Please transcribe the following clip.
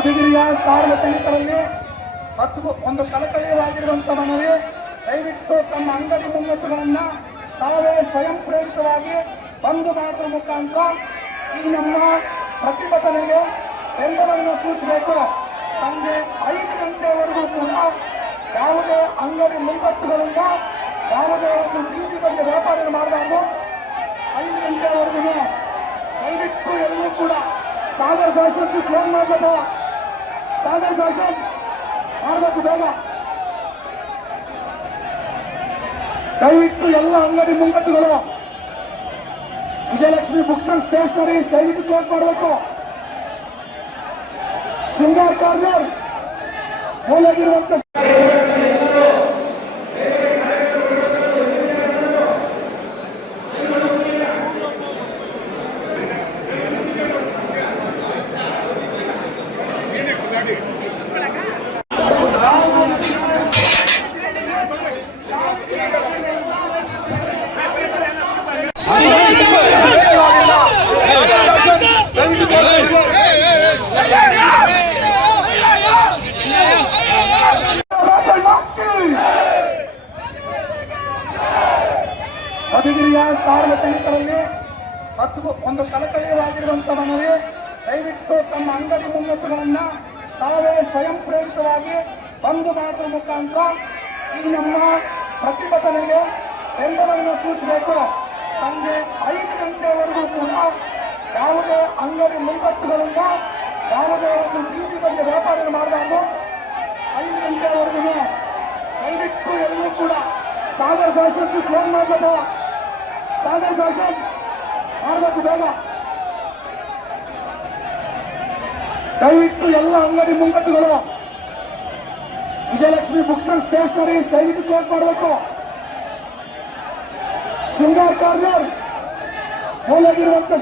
ಮಧುಗಿರಿಯ ಸಾರ್ವಜನಿಕರಲ್ಲಿ ಒಂದು ಕಳಕಳಿಯಾಗಿರುವಂತಹ ಮನವಿ, ದಯವಿಟ್ಟು ತಮ್ಮ ಅಂಗಡಿ ಮುಂಗಟ್ಟುಗಳನ್ನ ತಾವೇ ಸ್ವಯಂ ಪ್ರೇರಿತವಾಗಿ ಬಂದು ಮಾಡುವ ಮುಖಾಂತರ ಈ ನಮ್ಮ ಪ್ರತಿಭಟನೆಗೆ ಬೆಂಬಲವನ್ನು ಸೂಚಿಸಬೇಕು. ಸಂಜೆ 5 ಗಂಟೆವರೆಗೂ ಕೂಡ ಯಾವುದೇ ಅಂಗಡಿ ಮುಂಗಟ್ಟುಗಳಿಂದ ಯಾವುದೇ ಒಂದು ಬೀದಿ ಬಗ್ಗೆ ವ್ಯಾಪಾರ ಮಾಡಬಾರ್ದು. 5 ಗಂಟೆವರೆಗೂ ದಯವಿಟ್ಟು ಎಲ್ಲರೂ ಕೂಡ ಸಾಗರ್ ಫ್ಯಾಷನ್ ಕ್ಲೋಸ್ ಮಾಡಬೇಕು. ಸಾಗರ್ ಫ್ಯಾಷನ್ ಮಾಡಬೇಕು ಬೇಗ. ದಯವಿಟ್ಟು ಎಲ್ಲ ಅಂಗಡಿ ಮುಂಗಟ್ಟುಗಳು, ವಿಜಯಲಕ್ಷ್ಮಿ ಬುಕ್ಸ್ ಅಂಡ್ ಸ್ಟೇಷನರೀಸ್ ದಯವಿಟ್ಟು ಕ್ಲೋಸ್ ಮಾಡಬೇಕು. ಶೃಂಗಾರ್ ಕಾರ್ನರ್ ಮೂಲೆಗಿರುವಂತ ಮಧುಗಿರಿಯ ಸಾರ್ವಜನಿಕರಲ್ಲಿ ಒಂದು ಕಳಕಳಿಯಾಗಿರುವಂತಹ ಮನವಿ, ದಯವಿಟ್ಟು ತಮ್ಮ ಅಂಗಡಿ ಮುಂಗಟ್ಟುಗಳನ್ನ ತಾವೇ ಸ್ವಯಂ ಪ್ರೇರಿತವಾಗಿ ಬಂದು ಮಾಡುವ ಮುಖಾಂತರ ಈ ನಮ್ಮ ಪ್ರತಿಭಟನೆಗೆ ಬೆಂಬಲವನ್ನು ಸೂಚಿಸಬೇಕು. ಸಂಜೆ 5 ಗಂಟೆವರೆಗೂ ಕೂಡ ಯಾವುದೇ ಅಂಗಡಿ ಮುಂಗಟ್ಟುಗಳಿಂದ ಯಾವುದೇ ಒಂದು ಬೀದಿ ಬಗ್ಗೆ ವ್ಯಾಪಾರ ಮಾಡಬಾರ್ದು. 5 ಗಂಟೆವರೆಗೂ ದಯವಿಟ್ಟು ಎಲ್ಲರೂ ಕೂಡ ಸಾಗರ್ ಫ್ಯಾಷನ್ ಕ್ಲೋಸ್ ಮಾಡಬೇಕು. ಸಾಗರ್ ಫ್ಯಾಷನ್ ಮಾಡಬೇಕು ಬೇಗ. ದಯವಿಟ್ಟು ಎಲ್ಲ ಅಂಗಡಿ ಮುಂಗಟ್ಟುಗಳು, ವಿಜಯಲಕ್ಷ್ಮಿ ಬುಕ್ಸ್ ಅಂಡ್ ಸ್ಟೇಷನರೀಸ್ ದಯವಿಟ್ಟು ಕ್ಲೋಸ್ ಮಾಡಬೇಕು. ಶೃಂಗಾರ್ ಕಾರ್ನರ್ ಮೂಲೆಗಿರುವಂತ